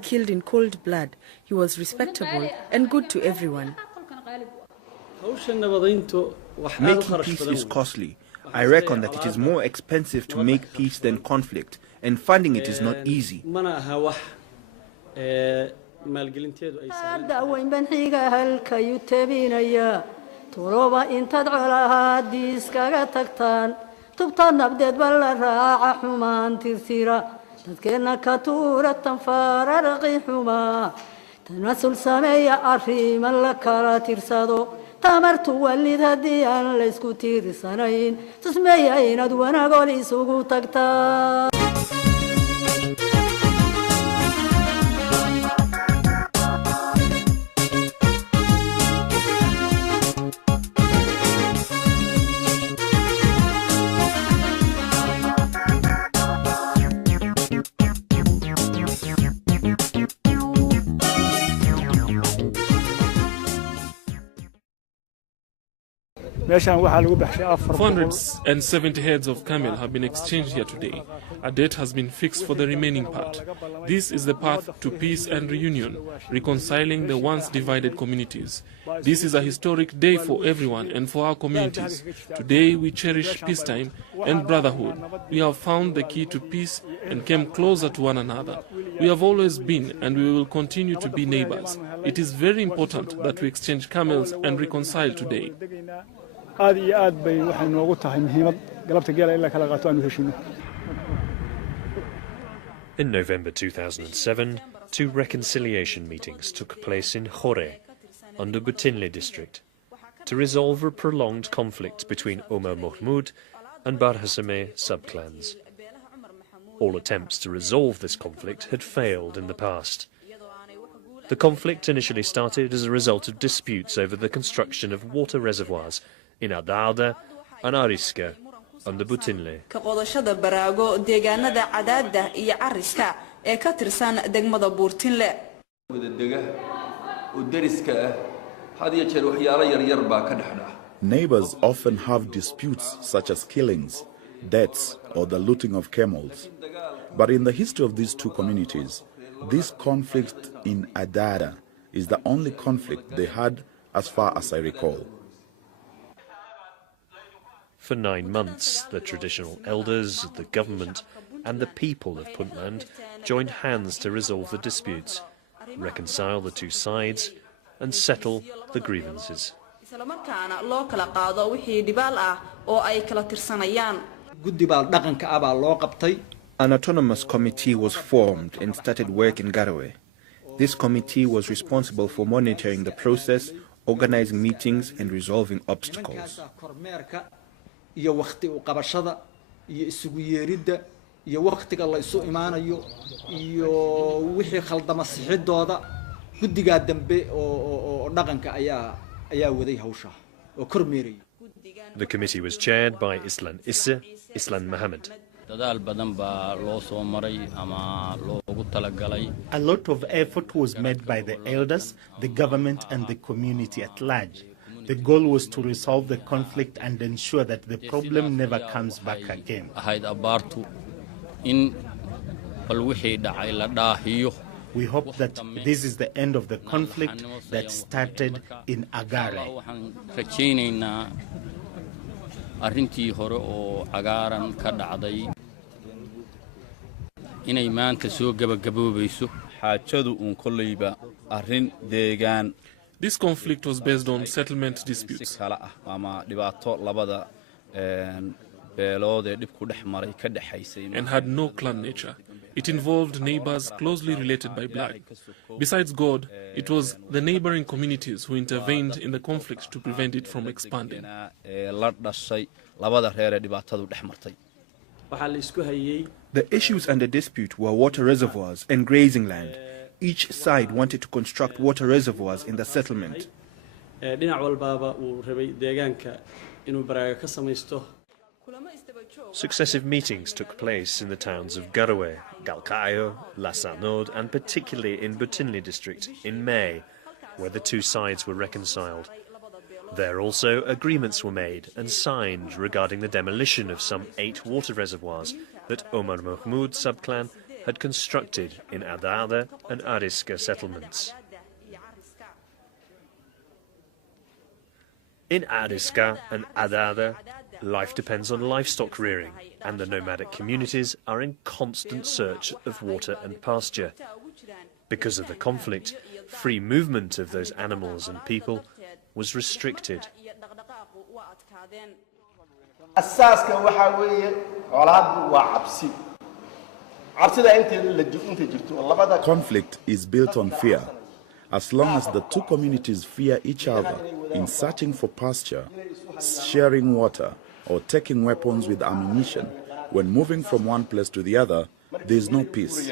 Killed in cold blood, he was respectable and good to everyone. Making peace is costly. I reckon that it is more expensive to make peace than conflict, and funding it is not easy. dadkeena ka tuuratan faararqi xumaa tanasul sameeya arrima la kala tirsado tamartu walid haddii aan la isku tiirsanayn tusmeeya inaad wanaagol isugu tagtaa. Hundreds and 70 heads of camel have been exchanged here today. A date has been fixed for the remaining part. This is the path to peace and reunion, reconciling the once divided communities. This is a historic day for everyone and for our communities. Today we cherish peacetime and brotherhood. We have found the key to peace and came closer to one another. We have always been and we will continue to be neighbors. It is very important that we exchange camels and reconcile today. In November 2007, 2 reconciliation meetings took place in Khore, under Butinle district, to resolve a prolonged conflict between Cumar Maxamuud and Bahararsame subclans. All attempts to resolve this conflict had failed in the past. The conflict initially started as a result of disputes over the construction of water reservoirs in Adaada and Ariska under Butinle. Neighbors often have disputes such as killings, deaths, or the looting of camels. But in the history of these two communities, this conflict in Adaada is the only conflict they had as far as I recall. For 9 months, the traditional elders, the government and the people of Puntland joined hands to resolve the disputes, reconcile the two sides and settle the grievances. An autonomous committee was formed and started work in Garowe. This committee was responsible for monitoring the process, organizing meetings and resolving obstacles. iyo waqti u qabashada iyo isugu yeeridda iyo waqtiga la isu imaanayo iyo wixii khaldama sixidooda gudiga dambe oo dhaqanka ayaa waday hawsha oo kormeeray. The committee was chaired by Islan Issa, Islan Mohammed. dadaal badan baa loo soo maray ama loogu talagalay. A lot of effort was made by the elders, the government and the community at large. The goal was to resolve the conflict and ensure that the problem never comes back again. We hope that this is the end of the conflict that started in Agare. This conflict was based on settlement disputes. And had no clan nature. It involved neighbors closely related by blood. Besides God, it was the neighboring communities who intervened in the conflict to prevent it from expanding. The issues under dispute were water reservoirs and grazing land. Each side wanted to construct water reservoirs in the settlement. Successive meetings took place in the towns of Garowe, Galkayo, Lassanod and particularly in Butinle district in May, where the two sides were reconciled. There also agreements were made and signed regarding the demolition of some 8 water reservoirs that Cumar Maxamuud subclan had constructed in Adada and Ariska settlements. In Ariska and Adada, life depends on livestock rearing, and the nomadic communities are in constant search of water and pasture. Because of the conflict, free movement of those animals and people was restricted. Conflict is built on fear. As long as the two communities fear each other in searching for pasture, sharing water, or taking weapons with ammunition, when moving from one place to the other, there is no peace.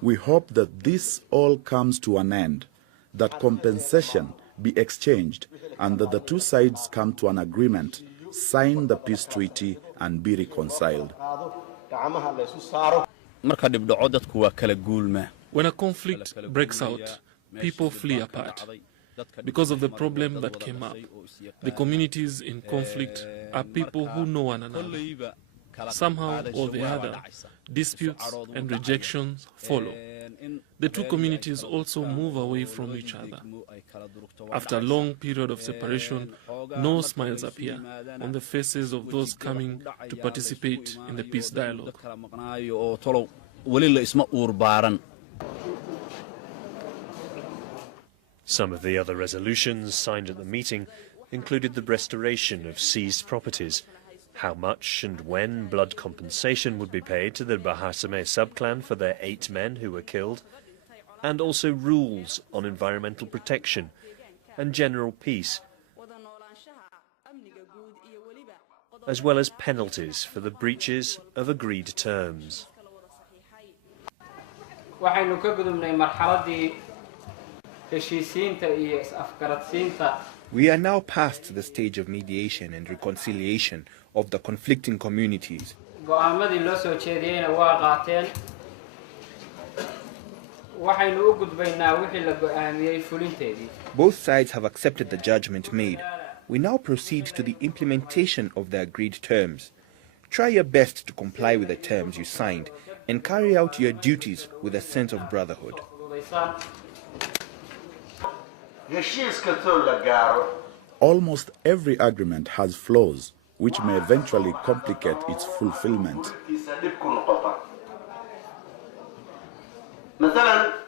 We hope that this all comes to an end, that compensation be exchanged, and that the two sides come to an agreement, sign the peace treaty, and be reconciled. When a conflict breaks out, people flee apart. Because of the problem that came up, the communities in conflict are people who know one another. Somehow or the other, disputes and rejections follow. The two communities also move away from each other. After a long period of separation, no smiles appear on the faces of those coming to participate in the peace dialogue. Some of the other resolutions signed at the meeting included the restoration of seized properties, how much and when blood compensation would be paid to the Bahararsame subclan for their 8 men who were killed, and also rules on environmental protection and general peace, as well as penalties for the breaches of agreed terms. We are now past the stage of mediation and reconciliation of the conflicting communities. Both sides have accepted the judgment made. We now proceed to the implementation of the agreed terms. Try your best to comply with the terms you signed and carry out your duties with a sense of brotherhood. Almost every agreement has flaws which may eventually complicate its fulfillment.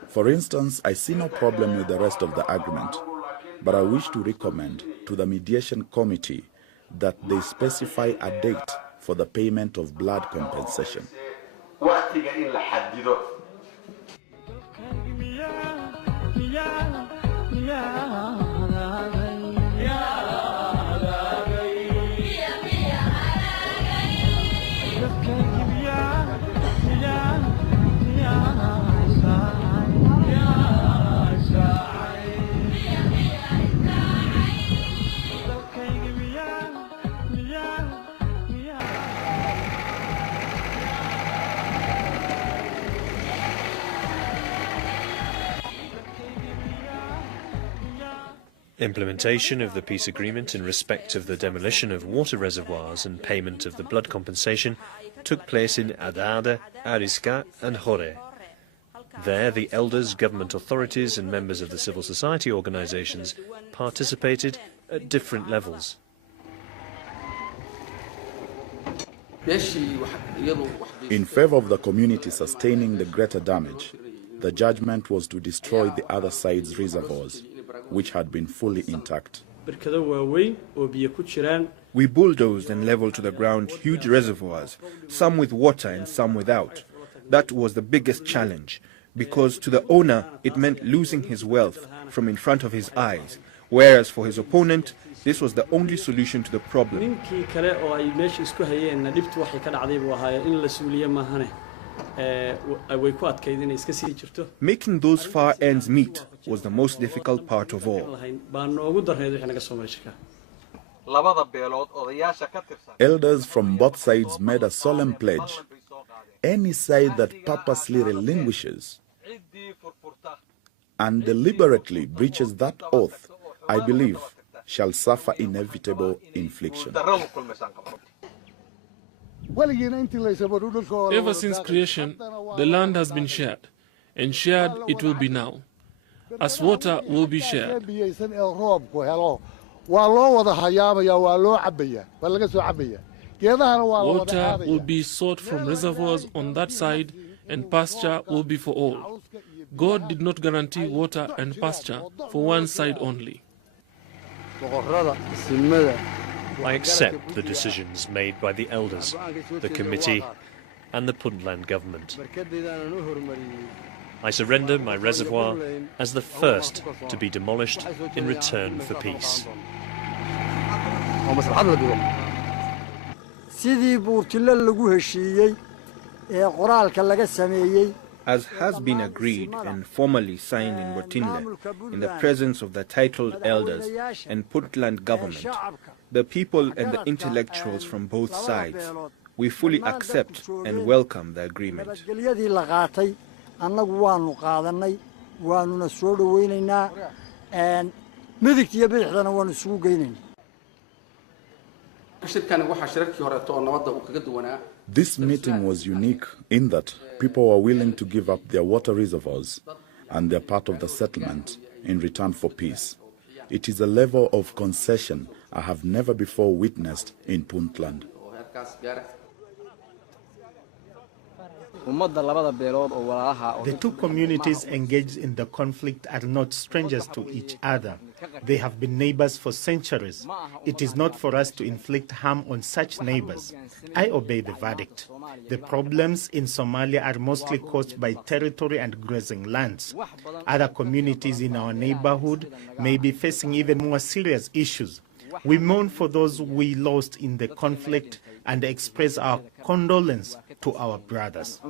For instance, I see no problem with the rest of the agreement, but I wish to recommend to the mediation committee that they specify a date for the payment of blood compensation. Implementation of the peace agreement in respect of the demolition of water reservoirs and payment of the blood compensation took place in Adada, Ariska and Hore. There, the elders, government authorities and members of the civil society organizations participated at different levels. In favor of the community sustaining the greater damage, the judgment was to destroy the other side's reservoirs, which had been fully intact. We bulldozed and leveled to the ground huge reservoirs, some with water and some without. That was the biggest challenge, because to the owner it meant losing his wealth from in front of his eyes, whereas for his opponent this was the only solution to the problem. Making those far ends meet was the most difficult part of all. Elders from both sides made a solemn pledge. Any side that purposely relinquishes and deliberately breaches that oath, I believe, shall suffer inevitable infliction. Ever since creation, the land has been shared, and shared it will be now, as water will be shared. Water will be sought from reservoirs on that side, and pasture will be for all. God did not guarantee water and pasture for one side only. I accept the decisions made by the elders, the committee and the Puntland government. I surrender my reservoir as the first to be demolished in return for peace. As has been agreed and formally signed in Botinle, in the presence of the titled elders and Puntland government, the people and the intellectuals from both sides, we fully accept and welcome the agreement. This meeting was unique in that people were willing to give up their water reservoirs and their part of the settlement in return for peace. It is a level of concession I have never before witnessed in Puntland. The two communities engaged in the conflict are not strangers to each other. They have been neighbors for centuries. It is not for us to inflict harm on such neighbors. I obey the verdict. The problems in Somalia are mostly caused by territory and grazing lands. Other communities in our neighborhood may be facing even more serious issues. We mourn for those we lost in the conflict and express our condolence to our brothers.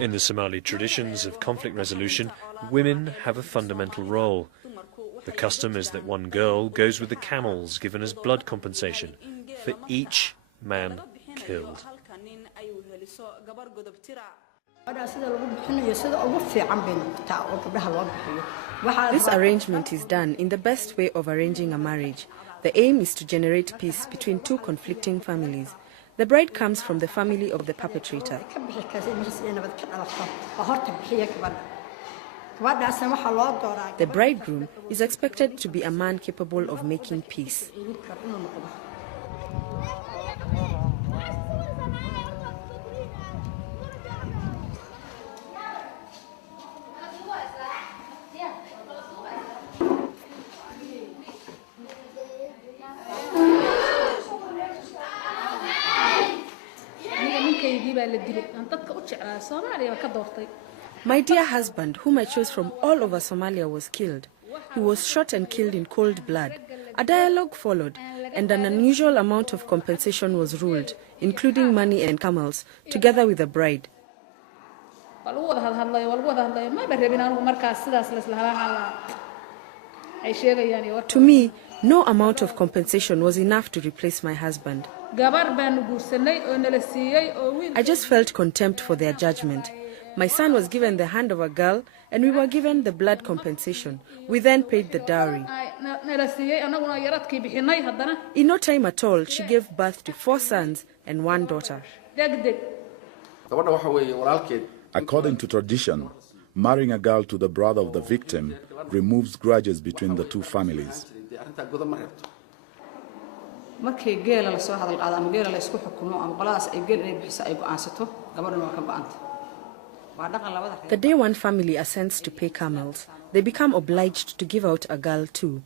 In the Somali traditions of conflict resolution, women have a fundamental role. The custom is that one girl goes with the camels given as blood compensation for each man killed. This arrangement is done in the best way of arranging a marriage. The aim is to generate peace between two conflicting families. The bride comes from the family of the perpetrator. The bridegroom is expected to be a man capable of making peace. My dear husband, whom I chose from all over Somalia, was killed. He was shot and killed in cold blood. A dialogue followed, and an unusual amount of compensation was ruled, including money and camels, together with the bride. To me, no amount of compensation was enough to replace my husband. I just felt contempt for their judgment. My son was given the hand of a girl, and we were given the blood compensation. We then paid the dowry. In no time at all, she gave birth to 4 sons and 1 daughter. According to tradition, marrying a girl to the brother of the victim removes grudges between the two families. The day one family assents to pay camels, they become obliged to give out a girl too.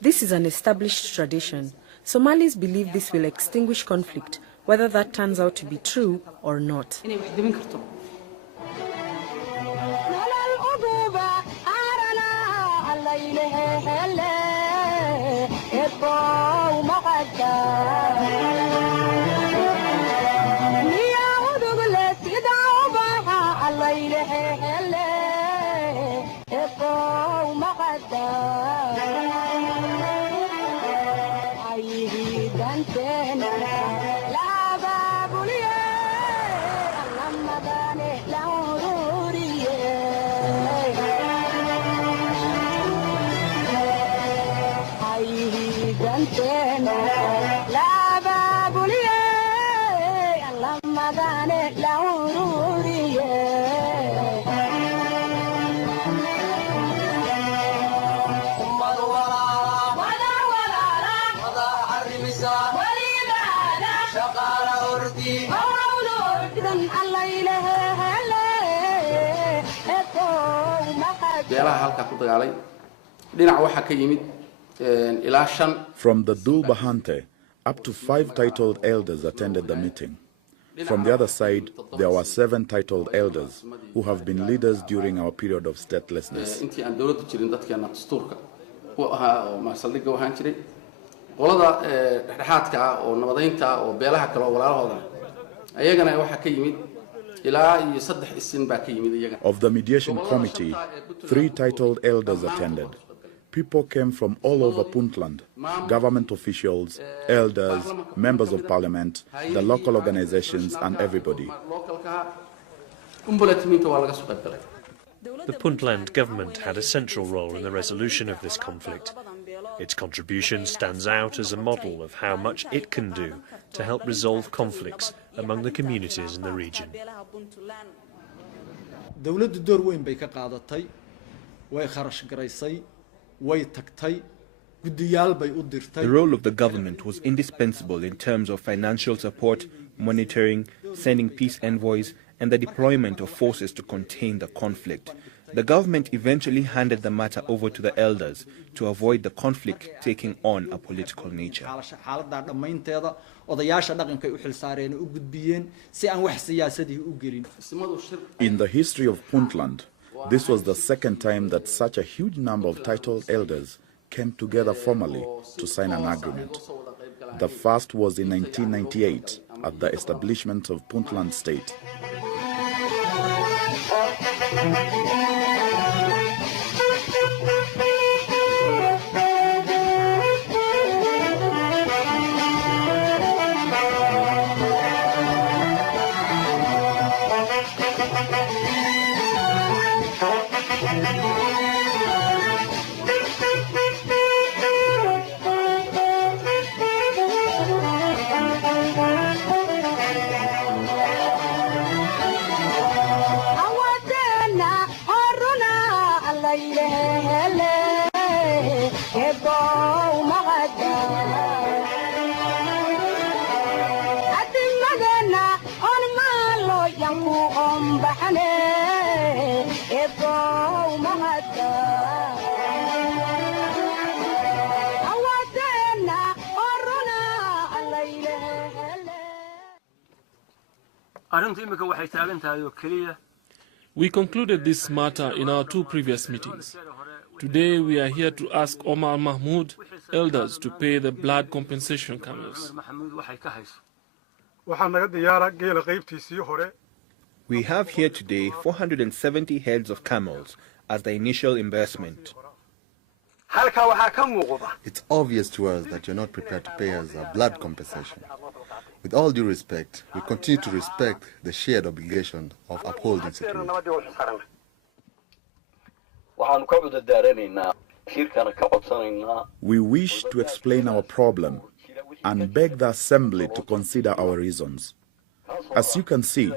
This is an established tradition. Somalis believe this will extinguish conflict, whether that turns out to be true or not. La From the Dulbahante, up to 5 titled elders attended the meeting. From the other side, there were 7 titled elders who have been leaders during our period of statelessness. Of the mediation committee, 3 titled elders attended. People came from all over Puntland, government officials, elders, members of parliament, the local organizations, and everybody. The Puntland government had a central role in the resolution of this conflict. Its contribution stands out as a model of how much it can do to help resolve conflicts among the communities in the region. The role of the government was indispensable in terms of financial support, monitoring, sending peace envoys, and the deployment of forces to contain the conflict. The government eventually handed the matter over to the elders to avoid the conflict taking on a political nature. In the history of Puntland, this was the second time that such a huge number of titled elders came together formally to sign an agreement. The first was in 1998 at the establishment of Puntland State. We concluded this matter in our 2 previous meetings. Today we are here to ask Cumar Maxamuud elders to pay the blood compensation camels. We have here today 470 heads of camels as the initial investment. It's obvious to us that you're not prepared to pay us a blood compensation. With all due respect, we continue to respect the shared obligation of upholding security. We wish to explain our problem and beg the Assembly to consider our reasons. As you can see,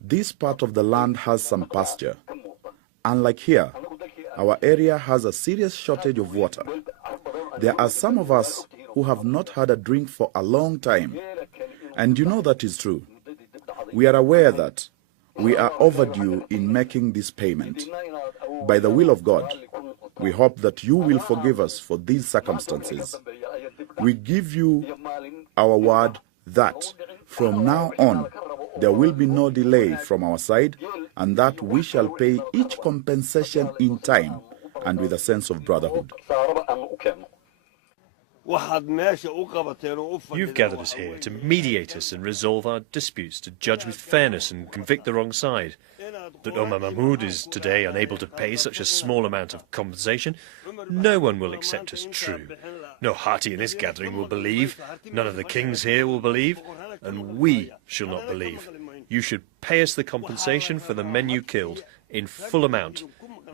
this part of the land has some pasture. Unlike here, our area has a serious shortage of water. There are some of us who have not had a drink for a long time. And you know that is true. We are aware that we are overdue in making this payment. By the will of God, we hope that you will forgive us for these circumstances. We give you our word that from now on there will be no delay from our side, and that we shall pay each compensation in time and with a sense of brotherhood. You've gathered us here to mediate us and resolve our disputes, to judge with fairness and convict the wrong side. That Cumar Maxamuud is today unable to pay such a small amount of compensation, no one will accept as true. No Hati in this gathering will believe, none of the kings here will believe, and we shall not believe. You should pay us the compensation for the men you killed in full amount,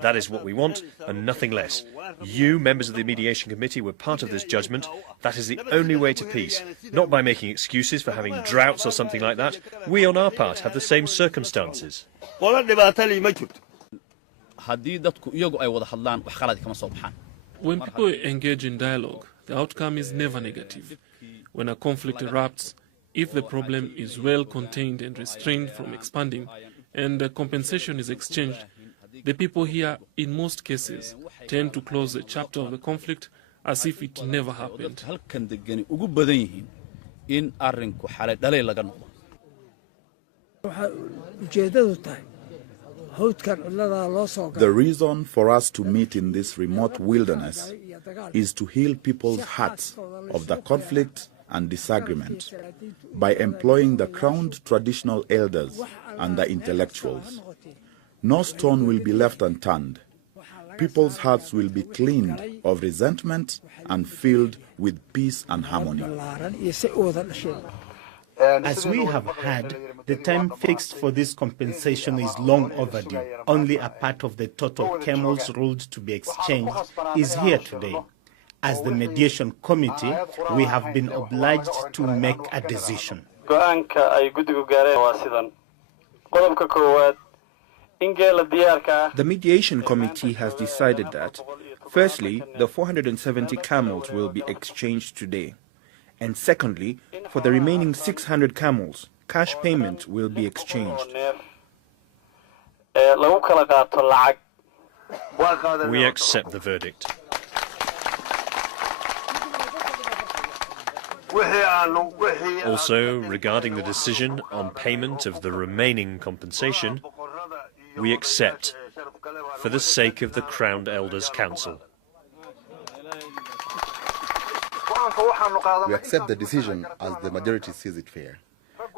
That is what we want, and nothing less. You, members of the Mediation Committee, were part of this judgment. That is the only way to peace, not by making excuses for having droughts or something like that. We, on our part, have the same circumstances. When people engage in dialogue, the outcome is never negative. When a conflict erupts, if the problem is well contained and restrained from expanding, and the compensation is exchanged, the people here, in most cases, tend to close the chapter of the conflict as if it never happened. The reason for us to meet in this remote wilderness is to heal people's hearts of the conflict and disagreement by employing the crowned traditional elders and the intellectuals. No stone will be left unturned. People's hearts will be cleaned of resentment and filled with peace and harmony. As we have heard, the time fixed for this compensation is long overdue. Only a part of the total camels ruled to be exchanged is here today. As the mediation committee, we have been obliged to make a decision. The mediation committee has decided that, firstly, the 470 camels will be exchanged today, and secondly, for the remaining 600 camels, cash payment will be exchanged. We accept the verdict. Also, regarding the decision on payment of the remaining compensation, we accept, for the sake of the Crowned Elders' Council. We accept the decision as the majority sees it fair.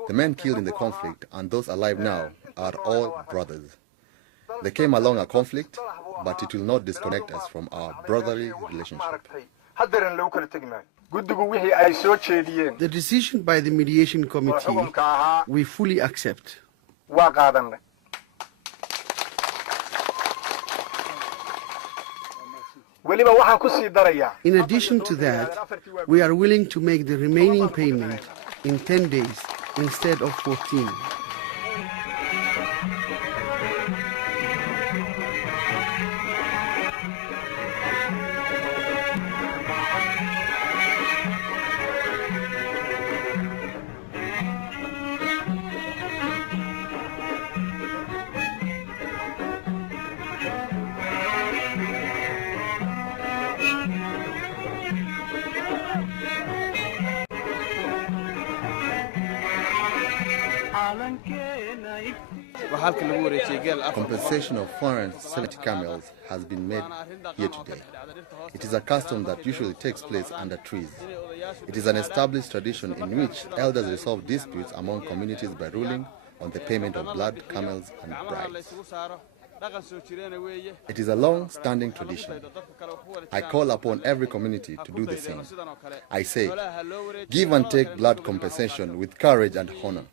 The men killed in the conflict and those alive now are all brothers. They came along a conflict, but it will not disconnect us from our brotherly relationship. The decision by the mediation committee, we fully accept. In addition to that, we are willing to make the remaining payment in 10 days instead of 14. Compensation of 470 camels has been made here today. It is a custom that usually takes place under trees. It is an established tradition in which elders resolve disputes among communities by ruling on the payment of blood, camels, and bribes. It is a long-standing tradition. I call upon every community to do the same. I say, give and take blood compensation with courage and honor.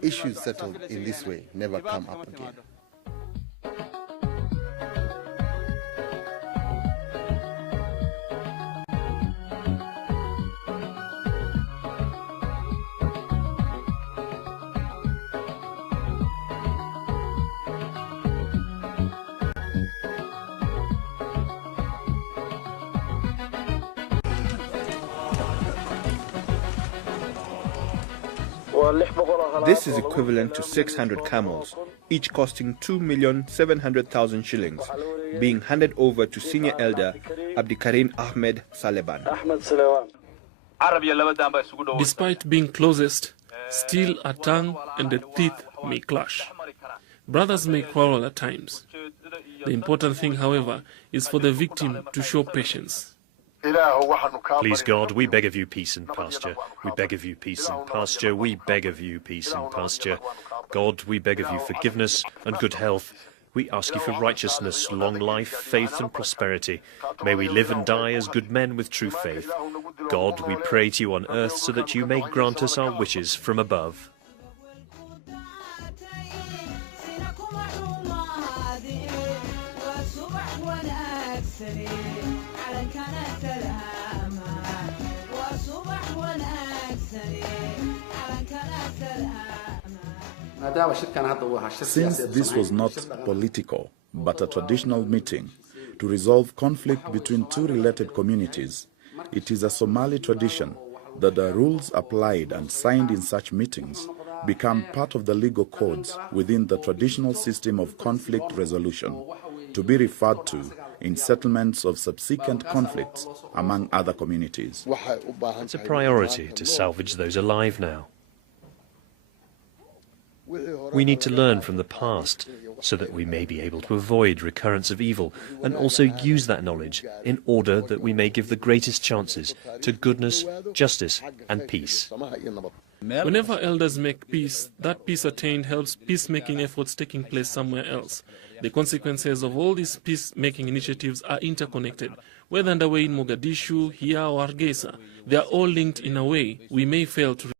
Issues settled in this way never come up again. This is equivalent to 600 camels, each costing 2,700,000 shillings, being handed over to Senior Elder Abdikarim Ahmed Saleban. Despite being closest, still a tongue and the teeth may clash. Brothers may quarrel at times. The important thing, however, is for the victim to show patience. Please God, we beg of you peace and pasture. We beg of you peace and pasture. We beg of you peace and pasture. God, we beg of you forgiveness and good health. We ask you for righteousness, long life, faith and prosperity. May we live and die as good men with true faith. God, we pray to you on earth so that you may grant us our wishes from above. Since this was not political, but a traditional meeting to resolve conflict between two related communities, it is a Somali tradition that the rules applied and signed in such meetings become part of the legal codes within the traditional system of conflict resolution, to be referred to in settlements of subsequent conflicts among other communities. It's a priority to salvage those alive now. We need to learn from the past so that we may be able to avoid recurrence of evil and also use that knowledge in order that we may give the greatest chances to goodness, justice and peace. Whenever elders make peace, that peace attained helps peacemaking efforts taking place somewhere else. The consequences of all these peacemaking initiatives are interconnected. Whether underway in Mogadishu, here or Hargeisa, they are all linked in a way we may fail to